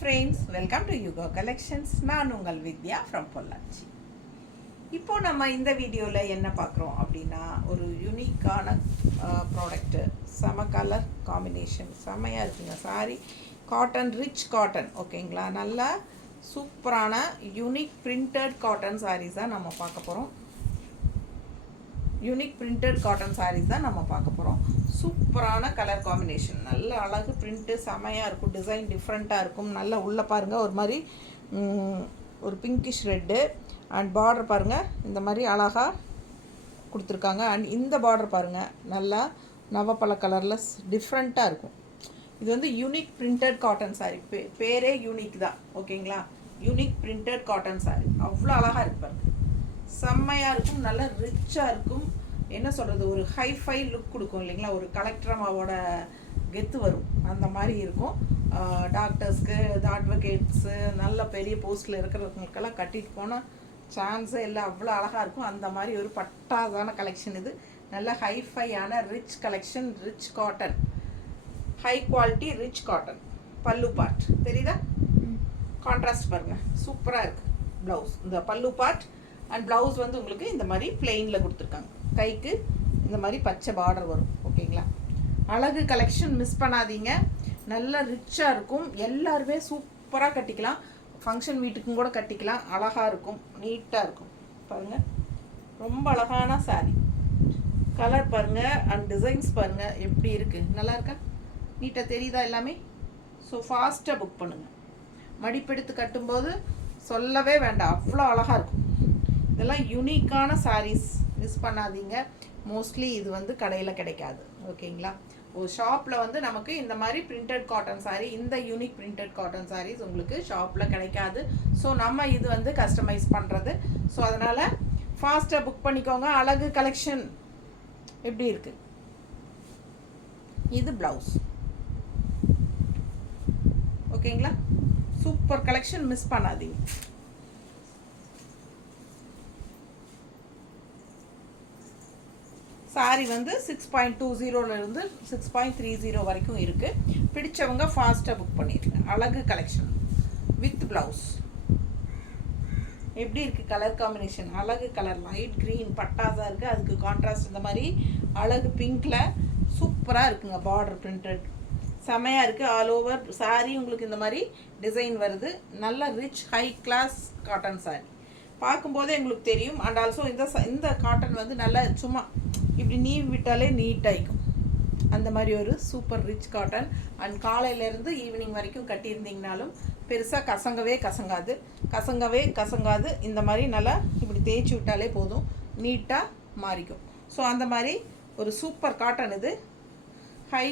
Friends, welcome to Yuga collections. நான் உங்கள் வித்யா from Pollachi. இப்போது நம்ம இந்த வீடியோவில் என்ன பார்க்குறோம் அப்படின்னா, ஒரு யூனிக்கான ப்ராடக்ட்டு, செம கலர் காம்பினேஷன் செம்மையாக இருக்குங்க. சாரி காட்டன், ரிச் காட்டன், ஓகேங்களா? நல்லா சூப்பரான யூனிக் பிரிண்டட் காட்டன் சாரீஸ் தான் நம்ம பார்க்க போகிறோம். யூனிக் பிரிண்டட் காட்டன் சாரீஸ் தான் நம்ம பார்க்க போகிறோம். சூப்பரான கலர் காம்பினேஷன், நல்ல அழகு பிரிண்ட்டு செமையாக இருக்கும். டிசைன் டிஃப்ரெண்ட்டாக இருக்கும். நல்லா உள்ளே பாருங்கள், ஒரு மாதிரி ஒரு பிங்கிஷ் ரெட்டு அண்ட் பார்டர் பாருங்கள், இந்த மாதிரி அழகாக கொடுத்துருக்காங்க. அண்ட் இந்த பார்டர் பாருங்கள், நல்லா நவப்பழ கலரில் டிஃப்ரெண்ட்டாக இருக்கும். இது வந்து யூனிக் பிரிண்டட் காட்டன் சாரீ. பேரே யூனிக் தான், ஓகேங்களா? யூனிக் பிரிண்டட் காட்டன் சாரீ அவ்வளோ அழகாக இருக்கு பாருங்க. செம்மையாக இருக்கும், நல்லா ரிச்சாக இருக்கும். என்ன சொல்கிறது, ஒரு ஹைஃபை லுக் கொடுக்கும் இல்லைங்களா? ஒரு கலெக்டரமாவோட கெத்து வரும், அந்த மாதிரி இருக்கும். டாக்டர்ஸ்க்கு, அட்வொகேட்ஸு, நல்ல பெரிய போஸ்ட்டில் இருக்கிறவங்களுக்கெல்லாம் கட்டிட்டு போனால் சான்ஸே இல்லை, அவ்வளோ அழகாக இருக்கும். அந்த மாதிரி ஒரு பட்டாதான கலெக்ஷன் இது. நல்ல ஹைஃபையான rich collection, rich cotton, high quality rich cotton. பல்லு பார்ட் தெரியுதா? கான்ட்ராஸ்ட் பாருங்கள், சூப்பராக இருக்குது. ப்ளவுஸ், இந்த பல்லு பார்ட் அண்ட் ப்ளவுஸ் வந்து உங்களுக்கு இந்த மாதிரி பிளெயினில் கொடுத்துருக்காங்க. கைக்கு இந்த மாதிரி பச்சை பார்டர் வரும், ஓகேங்களா? அழகு கலெக்ஷன், மிஸ் பண்ணாதீங்க. நல்ல ரிச்சாக இருக்கும். எல்லாருமே சூப்பராக கட்டிக்கலாம். ஃபங்க்ஷன் வீட்டுக்கும் கூட கட்டிக்கலாம். அழகாக இருக்கும், நீட்டாக இருக்கும். பாருங்கள், ரொம்ப அழகான சாரீ. கலர் பாருங்கள் அண்ட் டிசைன்ஸ் பாருங்கள் எப்படி இருக்குது. நல்லா இருக்கா? நீட்டாக தெரியுதா எல்லாமே? ஸோ ஃபாஸ்ட்டாக புக் பண்ணுங்கள். மடிப்பெடுத்து கட்டும்போது சொல்லவே வேண்டாம், அவ்வளோ அழகாக இருக்கும். இதெல்லாம் யூனிக்கான சாரீஸ், மிஸ் பண்ணாதீங்க. மோஸ்ட்லி இது வந்து கடையில் கிடைக்காது, ஓகேங்களா? ஒரு ஷாப்பில் வந்து நமக்கு இந்த மாதிரி பிரிண்டட் காட்டன் சாரீ, இந்த யூனிக் பிரிண்டட் காட்டன் சாரீஸ் உங்களுக்கு ஷாப்பில் கிடைக்காது. ஸோ நம்ம இது வந்து கஸ்டமைஸ் பண்ணுறது. ஸோ அதனால் ஃபாஸ்ட்டாக புக் பண்ணிக்கோங்க. அழகு கலெக்ஷன் எப்படி இருக்குது. இது ப்ளவுஸ், ஓகேங்களா? சூப்பர் கலெக்ஷன், மிஸ் பண்ணாதீங்க. சாரி வந்து 6.20 6.30 வரைக்கும் இருக்குது. பிடிச்சவங்க ஃபாஸ்ட்டாக புக் பண்ணிடுங்க. அழகு கலெக்ஷன் வித் ப்ளவுஸ். எப்படி இருக்குது கலர் காம்பினேஷன்? அழகு கலர், லைட் க்ரீன் பட்டாஸாக இருக்குது. அதுக்கு கான்ட்ராஸ்ட் இந்த மாதிரி அழகு பிங்க்கில் சூப்பராக இருக்குங்க. பார்டர் பிரிண்டட் செமையாக இருக்குது. ஆல் ஓவர் சாரீ உங்களுக்கு இந்த மாதிரி டிசைன் வருது. நல்ல rich high class cotton sari பார்க்கும்போதே எங்களுக்கு தெரியும். அண்ட் ஆல்சோ இந்த காட்டன் வந்து நல்லா சும்மா இப்படி நீவி விட்டாலே நீட்டாகிக்கும். அந்த மாதிரி ஒரு சூப்பர் ரிச் காட்டன். அண்ட் காலையிலேருந்து ஈவினிங் வரைக்கும் கட்டியிருந்தீங்கனாலும் பெருசாக கசங்காது. இந்த மாதிரி நல்லா இப்படி தேய்ச்சி விட்டாலே போதும், நீட்டாக மாறிக்கும். ஸோ அந்த மாதிரி ஒரு சூப்பர் காட்டன் இது. ஹை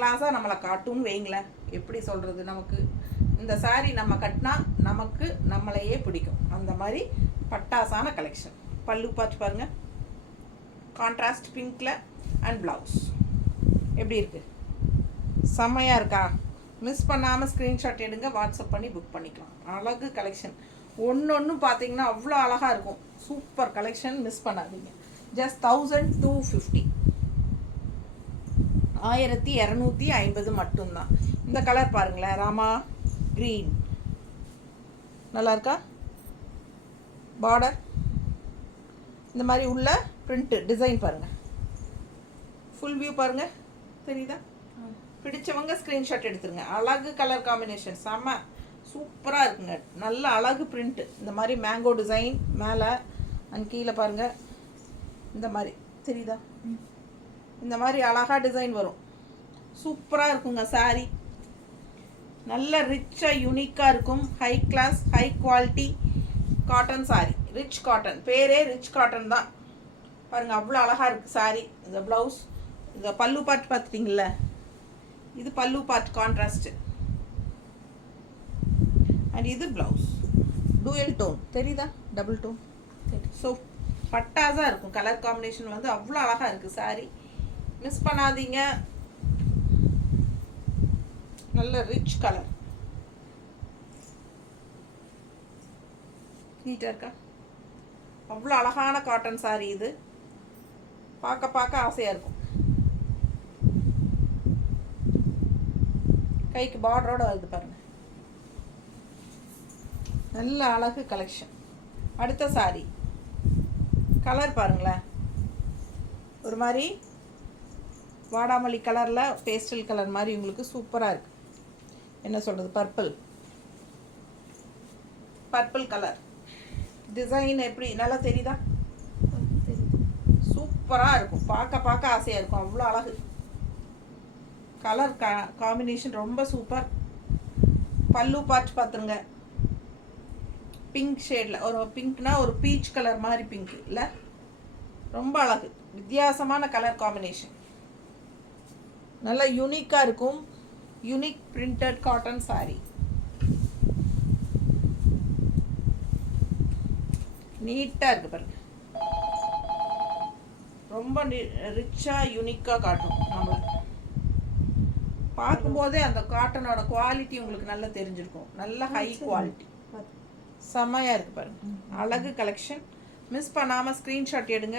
கிளாஸாக நம்மளை காட்டும்னு வைங்களேன். எப்படி சொல்கிறது, நமக்கு இந்த சாரீ நம்ம கட்டினா நமக்கு நம்மளையே பிடிக்கும். அந்த மாதிரி பட்டாசான கலெக்ஷன். பல்லு பார்த்து பாருங்கள், கான்ட்ராஸ்ட் பிங்க்கில் அண்ட் ப்ளவுஸ் எப்படி இருக்குது? செம்மையாக இருக்கா? மிஸ் பண்ணாமல் ஸ்க்ரீன்ஷாட் எடுங்க, வாட்ஸ்அப் பண்ணி புக் பண்ணிக்கலாம். அழகு கலெக்ஷன், ஒன்று பார்த்தீங்கன்னா அவ்வளோ அழகாக இருக்கும். சூப்பர் கலெக்ஷன், மிஸ் பண்ணாதீங்க. ஜஸ்ட் 1250, 1250 மட்டும்தான். இந்த கலர் பாருங்களேன், ராமா க்ரீன், நல்லா இருக்கா? பார்டர் இந்த மாதிரி உள்ள பிரிண்ட்டு டிசைன் பாருங்கள். ஃபுல் வியூ பாருங்கள், தெரியுதா? பிடிச்சவங்க ஸ்க்ரீன்ஷாட் எடுத்துருங்க. அழகு கலர் காம்பினேஷன் செம்ம சூப்பராக இருக்குங்க. நல்ல அழகு பிரிண்ட்டு. இந்த மாதிரி மேங்கோ டிசைன் மேலே அண்ட் கீழே பாருங்கள். இந்த மாதிரி தெரியுதா? இந்த மாதிரி அழகாக டிசைன் வரும். சூப்பராக இருக்குங்க சாரீ. நல்ல ரிச்சாக யூனிக்காக இருக்கும். High class high quality cotton sari, rich cotton. பேரே ரிச் காட்டன் தான். பாருங்கள், அவ்வளோ அழகாக இருக்குது சாரீ. இந்த ப்ளவுஸ், இந்த பல்லு பார்ட் பார்த்துட்டிங்கள, இது பல்லு பார்ட் கான்ட்ராஸ்ட்டு. அண்ட் இது ப்ளவுஸ் டூயல் டோன், தெரியுதா? Double tone. ஸோ பட்டாஸாக இருக்கும். கலர் காம்பினேஷன் வந்து அவ்வளோ அழகாக இருக்குது சாரீ. மிஸ் பண்ணாதீங்க. நல்ல ரிச் கலர், நீட்டாக இருக்கா? அவ்வளோ அழகான காட்டன் சாரீ இது. பார்க்க ஆசையாக இருக்கும். கைக்கு பார்டரோட வருது பாருங்கள், நல்ல அழகு கலெக்ஷன். அடுத்த சாரி கலர் பாருங்களேன், ஒரு மாதிரி வாடாமல்லி கலரில் பேஸ்டல் கலர் மாதிரி உங்களுக்கு சூப்பராக இருக்குது. என்ன சொல்கிறது, பர்பிள் கலர் டிசைன் எப்படி நல்லா தெரியுதா? சூப்பராக இருக்கும், பார்க்க ஆசையாக இருக்கும், அவ்வளோ அழகு. கலர் காம்பினேஷன் ரொம்ப சூப்பர். பல்லு பார்ட் பார்த்துருங்க, பிங்க் ஷேடில் ஒரு பிங்க்னா ஒரு பீச் கலர் மாதிரி பிங்க் இல்லை, ரொம்ப அழகு, வித்தியாசமான கலர் காம்பினேஷன், நல்லா யூனிக்காக இருக்கும். யூனிக் பிரிண்டட் காட்டன் சாரீ, நீட்டாக இருக்குது பாருங்க, ரொம்ப ரிச்சாக யூனிக்காக காட்டும். நம்மளை பார்க்கும்போதே அந்த காட்டனோட குவாலிட்டி உங்களுக்கு நல்லா தெரிஞ்சிருக்கும், நல்ல ஹை குவாலிட்டி, செம்மையாக இருக்குது பாருங்கள். அழகு கலெக்ஷன். மிஸ் பண்ணாமல் ஸ்க்ரீன்ஷாட் எடுங்க,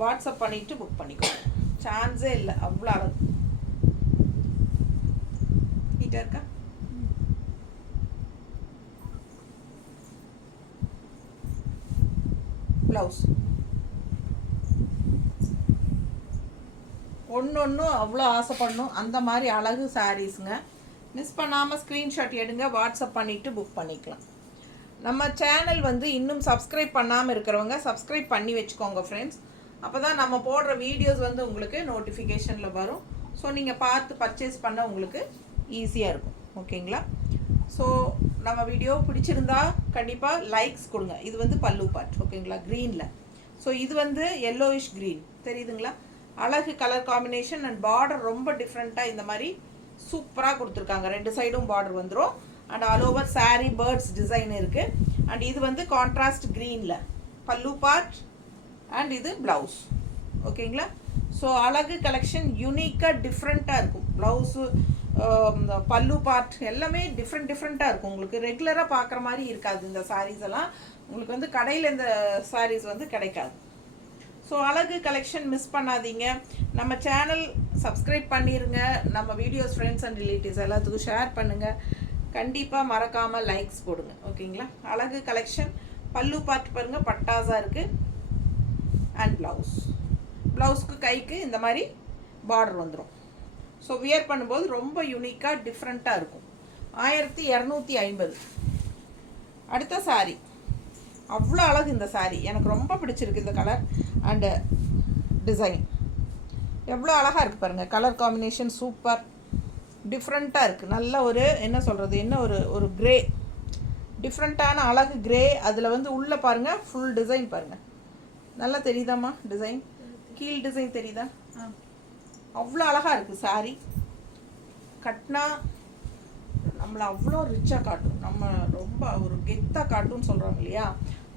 வாட்ஸ்அப் பண்ணிவிட்டு புக் பண்ணிக்கோங்க, சான்ஸே இல்லை, அவ்வளோ அழகு. நீட்டாக இருக்கா? ப்ளவுஸ் ஒன்று அவ்வளோ ஆசைப்படணும், அந்த மாதிரி அழகு சாரீஸுங்க. மிஸ் பண்ணாமல் ஸ்க்ரீன்ஷாட் எடுங்க, வாட்ஸ்அப் பண்ணிவிட்டு புக் பண்ணிக்கலாம். நம்ம சேனல் வந்து இன்னும் சப்ஸ்கிரைப் பண்ணாமல் இருக்கிறவங்க சப்ஸ்கிரைப் பண்ணி வச்சுக்கோங்க ஃப்ரெண்ட்ஸ். அப்போ தான் நம்ம போடுற வீடியோஸ் வந்து உங்களுக்கு நோட்டிஃபிகேஷனில் வரும். ஸோ நீங்கள் பார்த்து பர்ச்சேஸ் பண்ண உங்களுக்கு ஈஸியாக இருக்கும். ஓகேங்களா? ஸோ நம்ம வீடியோ பிடிச்சிருந்தா கண்டிப்பாக லைக்ஸ் கொடுங்க. இது வந்து பல்லு பார்ட், ஓகேங்களா, க்ரீனில். ஸோ இது வந்து எல்லோயிஷ் க்ரீன் தெரியுதுங்களா? அழகு கலர் காம்பினேஷன் அண்ட் பார்டர் ரொம்ப டிஃப்ரெண்ட்டாக இந்த மாதிரி சூப்பராக கொடுத்துருக்காங்க. 2 சைடும் பார்டர் வந்துடும் and all over sari birds design இருக்குது. அண்ட் இது வந்து கான்ட்ராஸ்ட் க்ரீனில் பல்லு பார்ட் அண்ட் இது ப்ளவுஸ். ஓகேங்களா? ஸோ அழகு கலெக்ஷன் யூனிக்காக டிஃப்ரெண்ட்டாக இருக்கும். ப்ளவுஸு, பல்லு பார்ட் எல்லாமே டிஃப்ரெண்ட்டாக இருக்கும். உங்களுக்கு ரெகுலராக பார்க்குற மாதிரி இருக்காது. இந்த சாரீஸ் எல்லாம் உங்களுக்கு வந்து கடையில் இந்த சாரீஸ் வந்து கிடைக்காது. ஸோ அழகு கலெக்ஷன் மிஸ் பண்ணாதீங்க. நம்ம சேனல் சப்ஸ்கிரைப் பண்ணிடுங்க. நம்ம வீடியோஸ் ஃப்ரெண்ட்ஸ் அண்ட் ரிலேட்டிவ்ஸ் எல்லாத்துக்கும் ஷேர் பண்ணுங்கள். கண்டிப்பாக மறக்காமல் லைக்ஸ் போடுங்க. ஓகேங்களா? அழகு கலெக்ஷன். பல்லு பார்ட் பாருங்கள், பட்டாஸாக இருக்குது. அண்ட் ப்ளவுஸ்க்கு கைக்கு இந்த மாதிரி பார்டர் வந்துடும். ஸோ வியர் பண்ணும்போது ரொம்ப யூனிக்காக டிஃப்ரெண்ட்டாக இருக்கும். 1250. அடுத்த சாரீ அவ்வளோ அழகு. இந்த சாரீ எனக்கு ரொம்ப பிடிச்சிருக்கு. இந்த கலர் அண்டு டிசைன் எவ்வளோ அழகாக இருக்குது பாருங்கள். கலர் காம்பினேஷன் சூப்பர், டிஃப்ரெண்ட்டாக இருக்குது. நல்ல ஒரு என்ன சொல்கிறது, என்ன ஒரு க்ரே, டிஃப்ரெண்ட்டான அழகு க்ரே. அதில் வந்து உள்ளே பாருங்கள் ஃபுல் டிசைன் பாருங்கள். நல்லா தெரியுதாம்மா டிசைன்? கீழ் டிசைன் தெரியுதா? அவ்வளோ அழகாக இருக்குது சாரீ. கட்டினா நம்மளை அவ்வளோ ரிச்சாக காட்டும், நம்ம ரொம்ப ஒரு கெத்தாக காட்டும்னு சொல்கிறாங்க இல்லையா,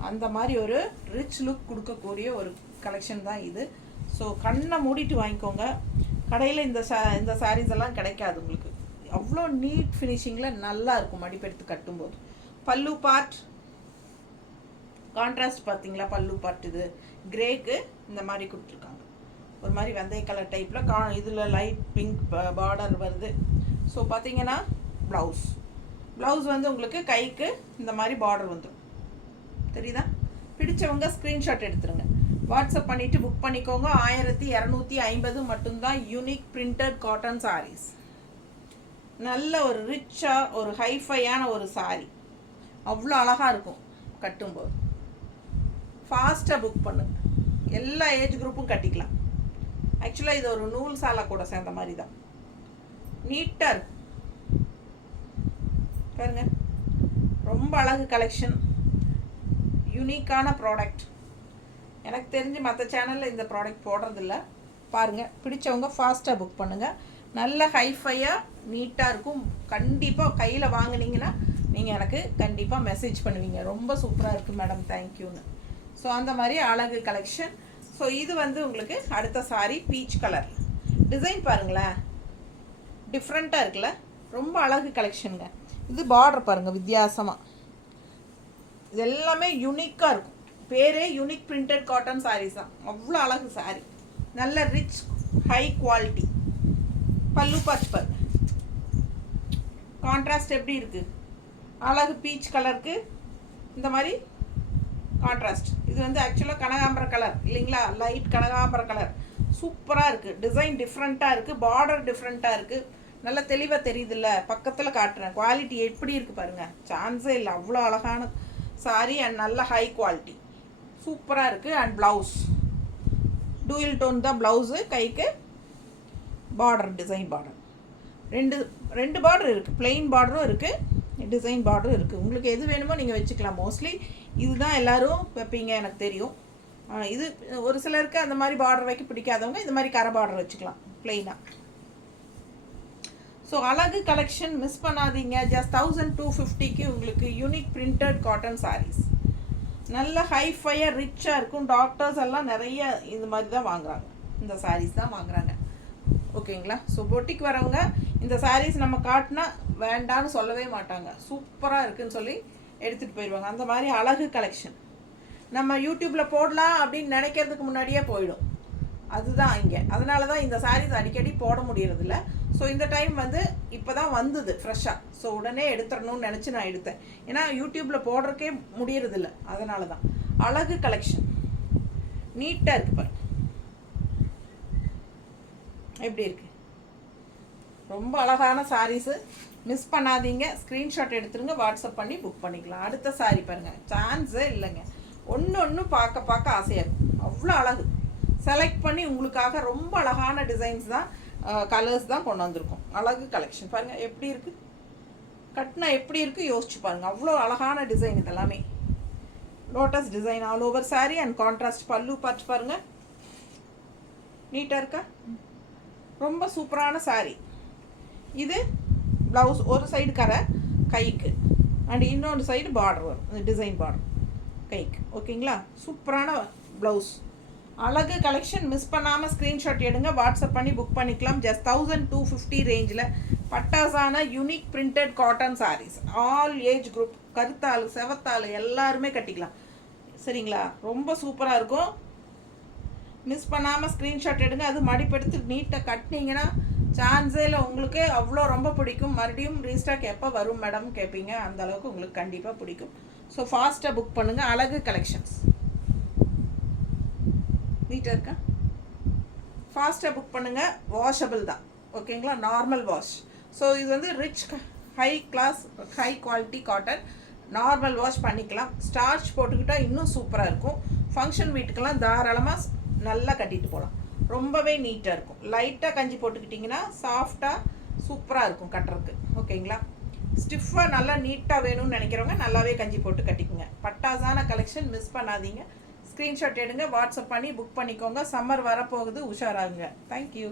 அந்த மாதிரி ஒரு ரிச் லுக் கொடுக்கக்கூடிய ஒரு கலெக்ஷன் தான் இது. ஸோ கண்ணை மூடிட்டு வாங்கிக்கோங்க. கடையில் இந்த சாரீஸ் எல்லாம் கிடைக்காது உங்களுக்கு. அவ்வளோ நீட் ஃபினிஷிங்கில் நல்லா இருக்கும் மடிப்பெடுத்து கட்டும்போது. பல்லு பார்ட் கான்ட்ராஸ்ட் பார்த்தீங்களா? பல்லு பார்ட் இது கிரேக்கு இந்த மாதிரி கொடுத்துருக்காங்க. ஒரு மாதிரி வெந்தய கலர் டைப்பில் இதில் லைட் பிங்க் பார்டர் வருது. ஸோ பார்த்தீங்கன்னா ப்ளவுஸ் வந்து உங்களுக்கு கைக்கு இந்த மாதிரி பார்டர் வந்துடும். தெரியுதா? பிடிச்சவங்க ஸ்க்ரீன்ஷாட் எடுத்துருங்க, வாட்ஸ்அப் பண்ணிவிட்டு புக் பண்ணிக்கோங்க. 1250 மட்டும்தான். Unique printed cotton saris. நல்ல ஒரு ரிச்சாக ஒரு ஹைஃபையான ஒரு சாரீ, அவ்வளோ அழகாக இருக்கும் கட்டும்போது. ஃபாஸ்ட்டாக புக் பண்ணுங்க, எல்லா ஏஜ் குரூப்பும் கட்டிக்கலாம். ஆக்சுவலாக இது ஒரு நூல் சாலா கூட சேர்ந்த மாதிரி தான். நீட்டாக இருக்கும் பாருங்க, ரொம்ப அழகு கலெக்ஷன், யூனிக்கான ப்ராடக்ட். எனக்கு தெரிஞ்சு மற்ற சேனலில் இந்த ப்ராடக்ட் போடுறதில்ல. பாருங்கள், பிடிச்சவங்க ஃபாஸ்ட்டாக புக் பண்ணுங்கள். நல்ல ஹைஃபையாக நீட்டாக இருக்கும். கண்டிப்பாக கையில் வாங்கினீங்கன்னா நீங்கள் எனக்கு கண்டிப்பாக மெசேஜ் பண்ணுவீங்க, ரொம்ப சூப்பராக இருக்குது மேடம், தேங்க்யூன்னு. ஸோ அந்த மாதிரி அழகு கலெக்ஷன். ஸோ இது வந்து உங்களுக்கு அடுத்த சாரீ பீச் கலர். டிசைன் பாருங்களேன், டிஃப்ரெண்ட்டாக இருக்குல்ல, ரொம்ப அழகு கலெக்ஷனுங்க. இது பார்டர் பாருங்கள் வித்தியாசமாக, இது எல்லாமே யூனிக்காக இருக்கும். பேரே யூனிக் பிரிண்டட் காட்டன் சாரீஸ் தான். அவ்வளோ அழகு சாரீ, நல்ல ரிச் ஹை குவாலிட்டி. பல்லு பார்த்து பாருங்க, கான்ட்ராஸ்ட் எப்படி இருக்குது, அழகு பீச் கலருக்கு இந்த மாதிரி கான்ட்ராஸ்ட். இது வந்து ஆக்சுவலாக கனகாம்பர கலர் இல்லைங்களா, லைட் கனகாம்பர கலர். சூப்பராக இருக்குது, டிசைன் டிஃப்ரெண்ட்டாக இருக்குது, பார்டர் டிஃப்ரெண்ட்டாக இருக்குது, நல்லா தெளிவாக தெரியுதுல்ல. பக்கத்தில் காட்டுறேன், குவாலிட்டி எப்படி இருக்குது பாருங்கள், சான்ஸே இல்லை. அவ்வளோ அழகான சாரீ அண்ட் நல்ல ஹை குவாலிட்டி, சூப்பராக இருக்குது. அண்ட் ப்ளவுஸ் டூயல் டோன் தான் ப்ளவுஸு, கைக்கு பார்டர் டிசைன் பார்டர் ரெண்டு பார்டர் இருக்குது, பிளெயின் பார்டரும் இருக்குது, டிசைன் பார்டரும் இருக்குது. உங்களுக்கு எது வேணுமோ நீங்கள் வச்சுக்கலாம். மோஸ்ட்லி இதுதான் எல்லோரும் வைப்பீங்க எனக்கு தெரியும். இது ஒரு சிலருக்கு அந்த மாதிரி பார்டர் வைக்க பிடிக்காதவங்க இந்த மாதிரி கரை பார்டர் வச்சுக்கலாம் பிளெயினாக. ஸோ அழகு கலெக்ஷன் மிஸ் பண்ணாதீங்க. ஜஸ்ட் 1250க்கு உங்களுக்கு யூனிக் பிரிண்டட் காட்டன் சாரீஸ், நல்ல ஹைஃபையாக ரிச்சாக இருக்கும். டாக்டர்ஸ் எல்லாம் நிறைய இந்த மாதிரி தான் வாங்குறாங்க, இந்த சாரீஸ் தான் வாங்குறாங்க. ஓகேங்களா. ஸோ பொட்டிக்கு வரவங்க இந்த சாரீஸ் நம்ம காட்டினா வேண்டான்னு சொல்லவே மாட்டாங்க, சூப்பராக இருக்குதுன்னு சொல்லி எடுத்துகிட்டு போயிடுவாங்க. அந்த மாதிரி அழகு கலெக்ஷன் நம்ம யூடியூப்பில் போடலாம் அப்படின்னு நினைக்கிறதுக்கு முன்னாடியே போயிடும், அதுதான் இங்கே. அதனால தான் இந்த சாரீஸ் அடிக்கடி போட முடியறதில்ல. ஸோ இந்த டைம் வந்து இப்போ தான் வந்தது ஃப்ரெஷ்ஷாக, ஸோ உடனே எடுத்துடணும்னு நினச்சி நான் எடுத்தேன். ஏன்னா யூடியூப்பில் போடுறக்கே முடியறதில்ல, அதனால தான். அழகு கலெக்ஷன் நீட்டாக இருக்குது பாருங்க, எப்படி இருக்குது, ரொம்ப அழகான சாரீஸு. மிஸ் பண்ணாதீங்க, ஸ்க்ரீன்ஷாட் எடுத்துருங்க, வாட்ஸ்அப் பண்ணி புக் பண்ணிக்கலாம். அடுத்த சாரீ பாருங்கள், சான்ஸே இல்லைங்க. ஒன்று பார்க்க ஆசையாக இருக்கும், அவ்வளோ அழகு. செலக்ட் பண்ணி உங்களுக்காக ரொம்ப அழகான டிசைன்ஸ் தான், கலர்ஸ் தான் கொண்டு வந்திருக்கோம். அழகு கலெக்ஷன் பாருங்கள் எப்படி இருக்குது, கட்டினா எப்படி இருக்குது யோசிச்சு பாருங்கள். அவ்வளோ அழகான டிசைன் இதெல்லாமே. Lotus design all over sari and contrast பல்லு பார்த்து பாருங்கள், நீட்டாக இருக்கா, ரொம்ப சூப்பரான சாரீ. இது ப்ளவுஸ், ஒரு சைடு கரை கைக்கு அண்ட் இன்னொரு சைடு பார்டர் வரும், டிசைன் பார்டர் கைக்கு. ஓகேங்களா, சூப்பரான ப்ளவுஸ். அழகு கலெக்ஷன் மிஸ் பண்ணாமல் ஸ்க்ரீன்ஷாட் எடுங்க, வாட்ஸ்அப் பண்ணி புக் பண்ணிக்கலாம். ஜஸ்ட் 1250 ரேஞ்சில் பட்டாசான unique printed cotton sarees. All age group, கருத்தாள் செவத்தாள் எல்லாருமே கட்டிக்கலாம். சரிங்களா, ரொம்ப சூப்பராக இருக்கும். மிஸ் பண்ணாமல் ஸ்க்ரீன்ஷாட் எடுங்க. அது மடிப்பெடுத்து நீட்டாக கட்டினீங்கன்னா சான்ஸே இல்லை, உங்களுக்கு அவ்வளோ ரொம்ப பிடிக்கும். மறுபடியும் ரீஸ்டாக் எப்போ வரும் மேடம் கேட்பீங்க, அந்த அளவுக்கு உங்களுக்கு கண்டிப்பாக பிடிக்கும். ஸோ ஃபாஸ்ட்டாக புக் பண்ணுங்கள். அழகு கலெக்ஷன்ஸ் நீட்டாக இருக்கா, ஃபாஸ்ட்டாக புக் பண்ணுங்கள். வாஷபிள் தான், ஓகேங்களா, நார்மல் வாஷ். ஸோ இது வந்து rich high class high quality cotton, normal wash பண்ணிக்கலாம். ஸ்டார்ச் போட்டுக்கிட்டால் இன்னும் சூப்பராக இருக்கும். ஃபங்க்ஷன் வீட்டுக்கெல்லாம் தாராளமாக நல்லா கட்டிட்டு போகலாம், ரொம்பவே நீட்டாக இருக்கும். லைட்டாக கஞ்சி போட்டுக்கிட்டிங்கன்னா சாஃப்டாக சூப்பராக இருக்கும் கட்டுறதுக்கு. ஓகேங்களா, ஸ்டிஃபாக நல்லா நீட்டாக வேணும்னு நினைக்கிறவங்க நல்லாவே கஞ்சி போட்டு கட்டிக்குங்க. பட்டாசான கலெக்ஷன் மிஸ் பண்ணாதீங்க. ஸ்க்ரீன்ஷாட் எடுங்க, வாட்ஸ்அப் பண்ணி புக் பண்ணிக்கோங்க. சம்மர் வரப்போகுது, உஷாராகுங்க. தேங்க்யூ.